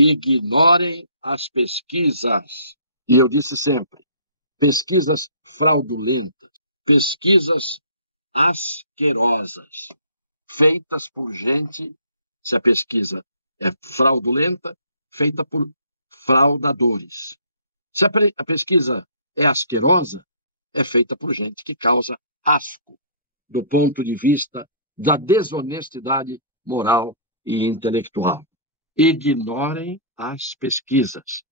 ignorem as pesquisas. E eu disse sempre, pesquisas fraudulentas, pesquisas asquerosas, feitas por gente, se a pesquisa é fraudulenta, feita por fraudadores. Se a pesquisa é asquerosa, é feita por gente que causa asco, do ponto de vista da desonestidade moral e intelectual. Ignorem as pesquisas.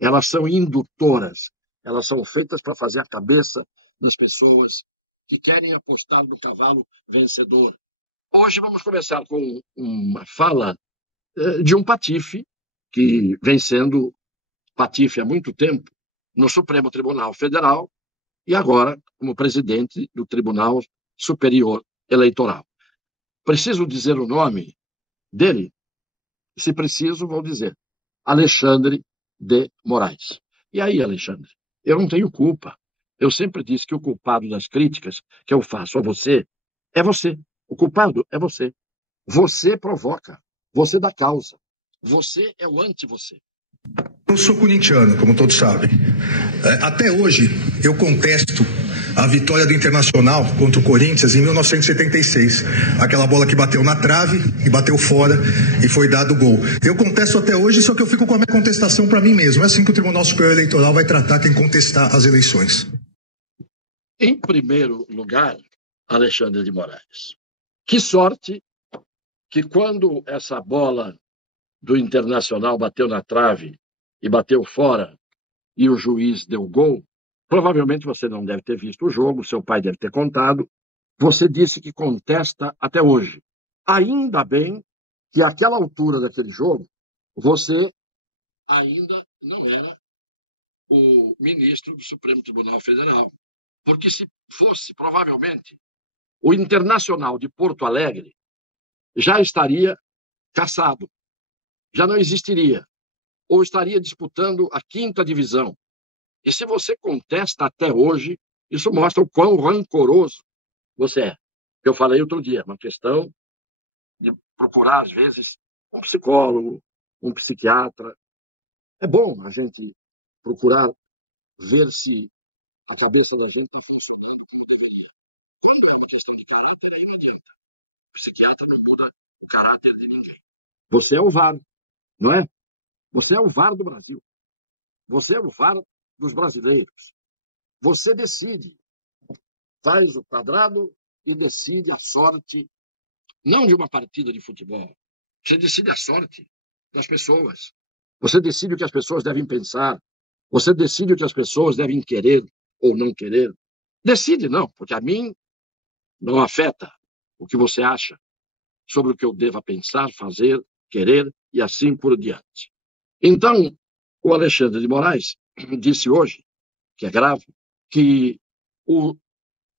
Elas são indutoras, elas são feitas para fazer a cabeça das pessoas que querem apostar no cavalo vencedor. Hoje vamos começar com uma fala de um patife que vem sendo patife há muito tempo no Supremo Tribunal Federal e agora como presidente do Tribunal Superior Eleitoral. Preciso dizer o nome dele? Se preciso, vou dizer. Alexandre de Moraes. E aí, Alexandre? Eu não tenho culpa. Eu sempre disse que o culpado das críticas que eu faço a você é você. O culpado é você. Você provoca. Você dá causa. Você é o anti-você. Eu sou corintiano, como todos sabem. Até hoje, eu contesto a vitória do Internacional contra o Corinthians em 1976. Aquela bola que bateu na trave e bateu fora e foi dado o gol. Eu contesto até hoje, só que eu fico com a minha contestação para mim mesmo. É assim que o Tribunal Superior Eleitoral vai tratar quem contestar as eleições. Em primeiro lugar, Alexandre de Moraes. Que sorte que quando essa bola do Internacional bateu na trave e bateu fora e o juiz deu gol, provavelmente você não deve ter visto o jogo, seu pai deve ter contado, você disse que contesta até hoje. Ainda bem que àquela altura daquele jogo, você ainda não era o ministro do Supremo Tribunal Federal. Porque se fosse, provavelmente, o Internacional de Porto Alegre já estaria cassado, já não existiria, ou estaria disputando a 5ª divisão. E se você contesta até hoje, isso mostra o quão rancoroso você é. Eu falei outro dia, uma questão de procurar, às vezes, um psicólogo, um psiquiatra. É bom a gente procurar ver se a cabeça da gente... O psiquiatra não muda o caráter de ninguém. Você é o VAR, não é? Você é o VAR do Brasil. Você é o VAR dos brasileiros. Você decide. Faz o quadrado e decide a sorte, não de uma partida de futebol. Você decide a sorte das pessoas. Você decide o que as pessoas devem pensar. Você decide o que as pessoas devem querer ou não querer. Decide não, porque a mim não afeta o que você acha sobre o que eu deva pensar, fazer, querer e assim por diante. Então, o Alexandre de Moraes disse hoje, que é grave, que o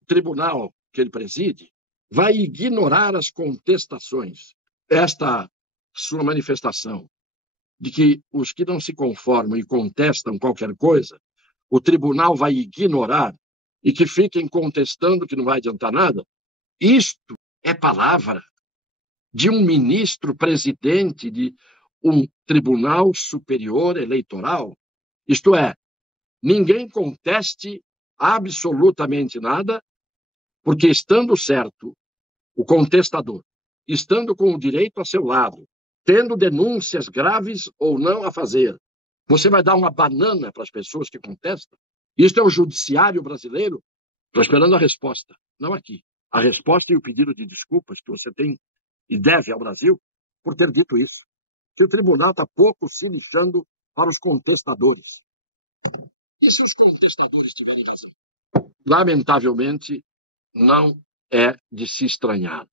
tribunal que ele preside vai ignorar as contestações. Esta sua manifestação de que os que não se conformam e contestam qualquer coisa, o tribunal vai ignorar e que fiquem contestando que não vai adiantar nada, isto é palavra de um ministro presidente de um Tribunal Superior Eleitoral. Isto é, ninguém conteste absolutamente nada, porque estando certo o contestador, estando com o direito a seu lado, tendo denúncias graves ou não a fazer, você vai dar uma banana para as pessoas que contestam? Isto é o judiciário brasileiro? Estou esperando a resposta, não aqui. A resposta e o pedido de desculpas que você tem e deve ao Brasil por ter dito isso. Que o tribunal está pouco se lixando para os contestadores. E se os contestadores tiverem razão? Lamentavelmente, não é de se estranhar.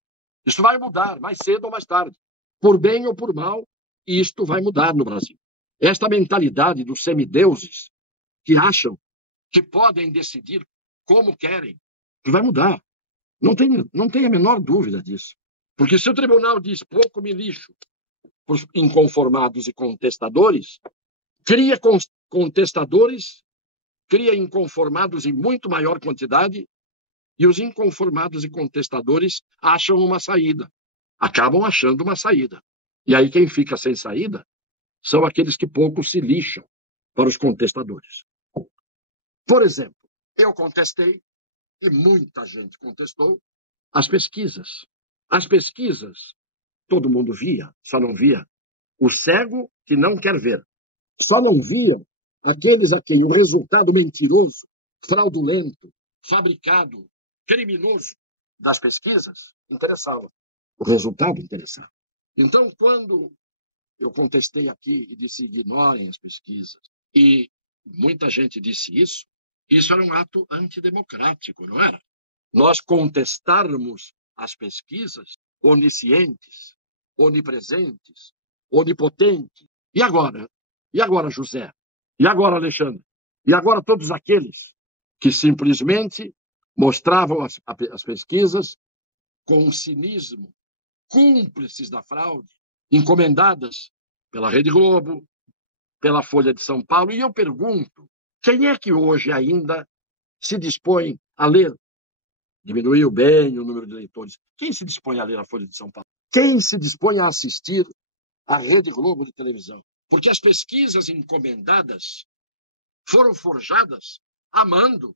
Isso vai mudar, mais cedo ou mais tarde. Por bem ou por mal, isto vai mudar no Brasil. Esta mentalidade dos semideuses que acham que podem decidir como querem, vai mudar. Não tem a menor dúvida disso. Porque se o tribunal diz pouco me lixo para os inconformados e contestadores, cria contestadores, cria inconformados em muito maior quantidade, e os inconformados e contestadores acham uma saída. Acabam achando uma saída. E aí quem fica sem saída são aqueles que pouco se lixam para os contestadores. Por exemplo, eu contestei, e muita gente contestou, as pesquisas. As pesquisas, todo mundo via, só não via o cego que não quer ver. Só não via aqueles a quem o resultado mentiroso, fraudulento, fabricado, criminoso das pesquisas interessava. O resultado interessava. Então, quando eu contestei aqui e disse ignorem as pesquisas, e muita gente disse isso era um ato antidemocrático, não era? Nós contestarmos as pesquisas oniscientes, onipresentes, onipotentes. E agora? E agora, José? E agora, Alexandre? E agora todos aqueles que simplesmente mostravam as pesquisas com um cinismo, cúmplices da fraude, encomendadas pela Rede Globo, pela Folha de São Paulo. E eu pergunto, quem é que hoje ainda se dispõe a ler? Diminuiu bem o número de leitores. Quem se dispõe a ler a Folha de São Paulo? Quem se dispõe a assistir à Rede Globo de televisão? Porque as pesquisas encomendadas foram forjadas a mando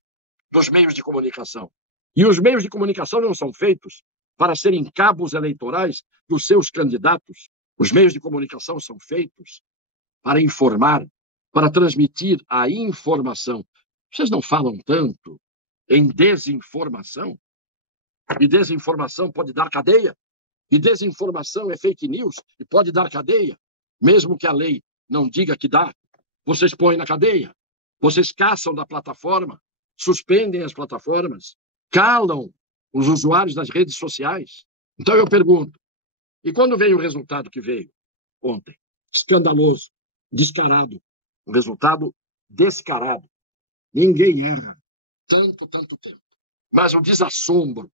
dos meios de comunicação. E os meios de comunicação não são feitos para serem cabos eleitorais dos seus candidatos. Os meios de comunicação são feitos para informar, para transmitir a informação. Vocês não falam tanto em desinformação? E desinformação pode dar cadeia? E desinformação é fake news e pode dar cadeia? Mesmo que a lei não diga que dá, vocês põem na cadeia. Vocês caçam da plataforma, suspendem as plataformas, calam os usuários das redes sociais. Então eu pergunto, e quando veio o resultado que veio ontem? Escandaloso, descarado. Um resultado descarado. Ninguém erra tanto tempo. Mas o desassombro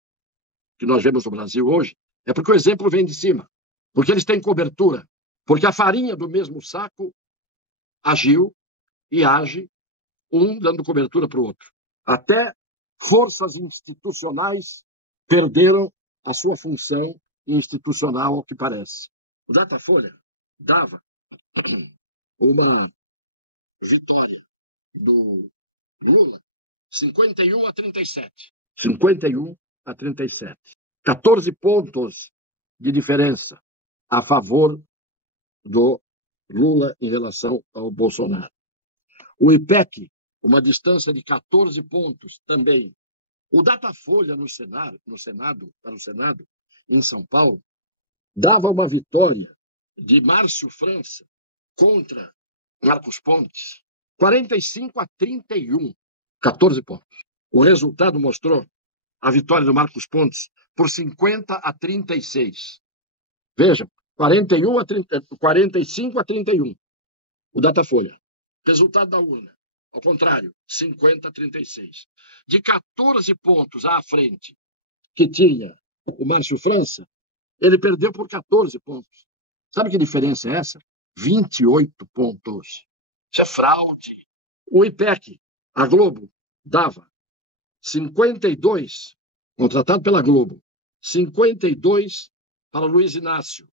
que nós vemos no Brasil hoje é porque o exemplo vem de cima, porque eles têm cobertura, porque a farinha do mesmo saco agiu e age, um dando cobertura para o outro. Até forças institucionais perderam a sua função institucional, ao que parece. O Datafolha dava uma vitória do Lula 51-37. 51-37. 14 pontos de diferença a favor do Lula em relação ao Bolsonaro. O IPEC, uma distância de 14 pontos também. O Datafolha no Senado, para o Senado, em São Paulo, dava uma vitória de Márcio França contra Marcos Pontes, 45-31, 14 pontos. O resultado mostrou a vitória do Marcos Pontes por 50-36. Vejam, 45-31. O Datafolha. Resultado da urna, ao contrário, 50-36. De 14 pontos à frente que tinha o Márcio França, ele perdeu por 14 pontos. Sabe que diferença é essa? 28 pontos. Isso é fraude. O IPEC, a Globo, dava 52, contratado pela Globo, 52 para Luiz Inácio,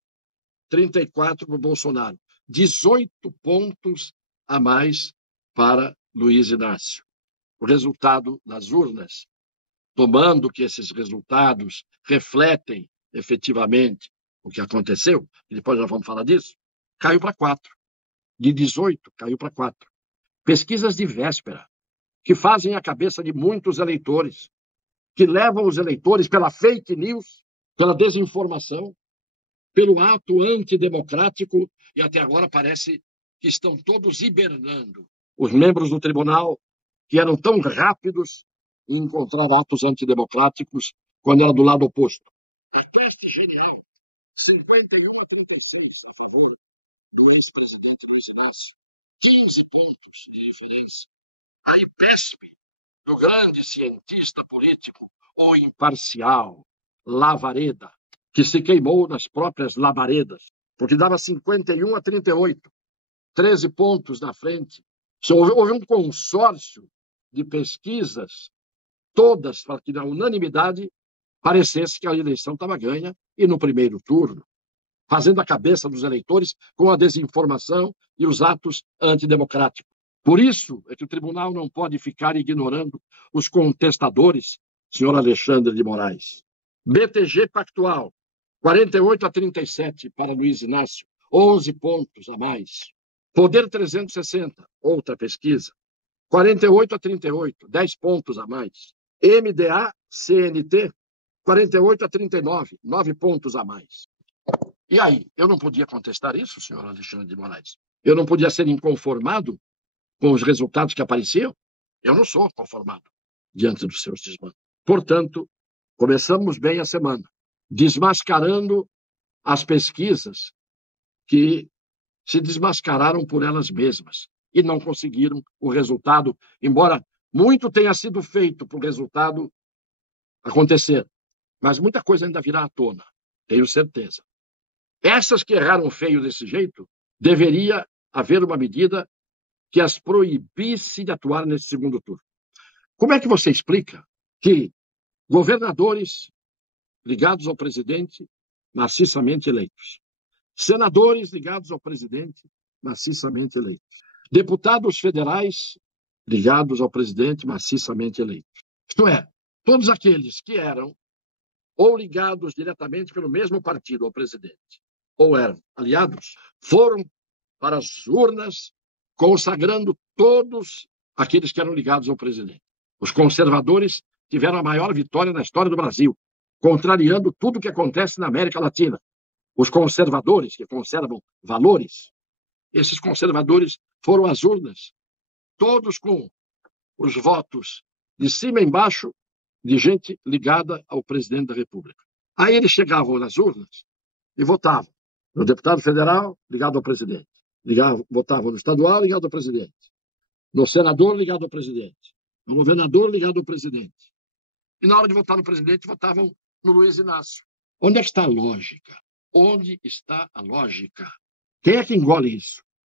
34 para o Bolsonaro, 18 pontos a mais para Luiz Inácio. O resultado das urnas, tomando que esses resultados refletem efetivamente o que aconteceu, e depois já vamos falar disso, caiu para 4. De 18, caiu para 4. Pesquisas de véspera, que fazem a cabeça de muitos eleitores, que levam os eleitores pela fake news, pela desinformação, pelo ato antidemocrático, e até agora parece que estão todos hibernando. Os membros do tribunal, que eram tão rápidos em encontrar atos antidemocráticos, quando era do lado oposto. A peste genial, 51-36 a favor do ex-presidente Luiz Inácio, 15 pontos de diferença. A IPESP, do grande cientista político, o imparcial, Lavareda, que se queimou nas próprias labaredas, porque dava 51-38, 13 pontos na frente. Houve um consórcio de pesquisas, todas para que, na unanimidade, parecesse que a eleição estava ganha, e no primeiro turno, fazendo a cabeça dos eleitores com a desinformação e os atos antidemocráticos. Por isso é que o tribunal não pode ficar ignorando os contestadores, senhor Alexandre de Moraes. BTG Pactual, 48-37 para Luiz Inácio, 11 pontos a mais. Poder 360, outra pesquisa, 48-38, 10 pontos a mais. MDA-CNT, 48-39, 9 pontos a mais. E aí, eu não podia contestar isso, senhor Alexandre de Moraes? Eu não podia ser inconformado com os resultados que apareciam? Eu não sou conformado diante dos seus desmandos. Portanto, começamos bem a semana, desmascarando as pesquisas que se desmascararam por elas mesmas e não conseguiram o resultado, embora muito tenha sido feito para o resultado acontecer. Mas muita coisa ainda virá à tona, tenho certeza. Essas que erraram feio desse jeito, deveria haver uma medida que as proibisse de atuar nesse segundo turno. Como é que você explica que governadores ligados ao presidente, maciçamente eleitos, senadores ligados ao presidente, maciçamente eleitos, deputados federais ligados ao presidente, maciçamente eleitos? Isto é, todos aqueles que eram ou ligados diretamente pelo mesmo partido ao presidente, ou eram aliados, foram para as urnas consagrando todos aqueles que eram ligados ao presidente. Os conservadores tiveram a maior vitória na história do Brasil, contrariando tudo o que acontece na América Latina. Os conservadores, que conservam valores, esses conservadores foram às urnas, todos com os votos de cima a embaixo de gente ligada ao presidente da República. Aí eles chegavam nas urnas e votavam no deputado federal ligado ao presidente, votavam no estadual ligado ao presidente, no senador ligado ao presidente, no governador ligado ao presidente. E na hora de votar no presidente, votavam no Luiz Inácio. Onde é que está a lógica? Onde está a lógica? Quem é que engole isso?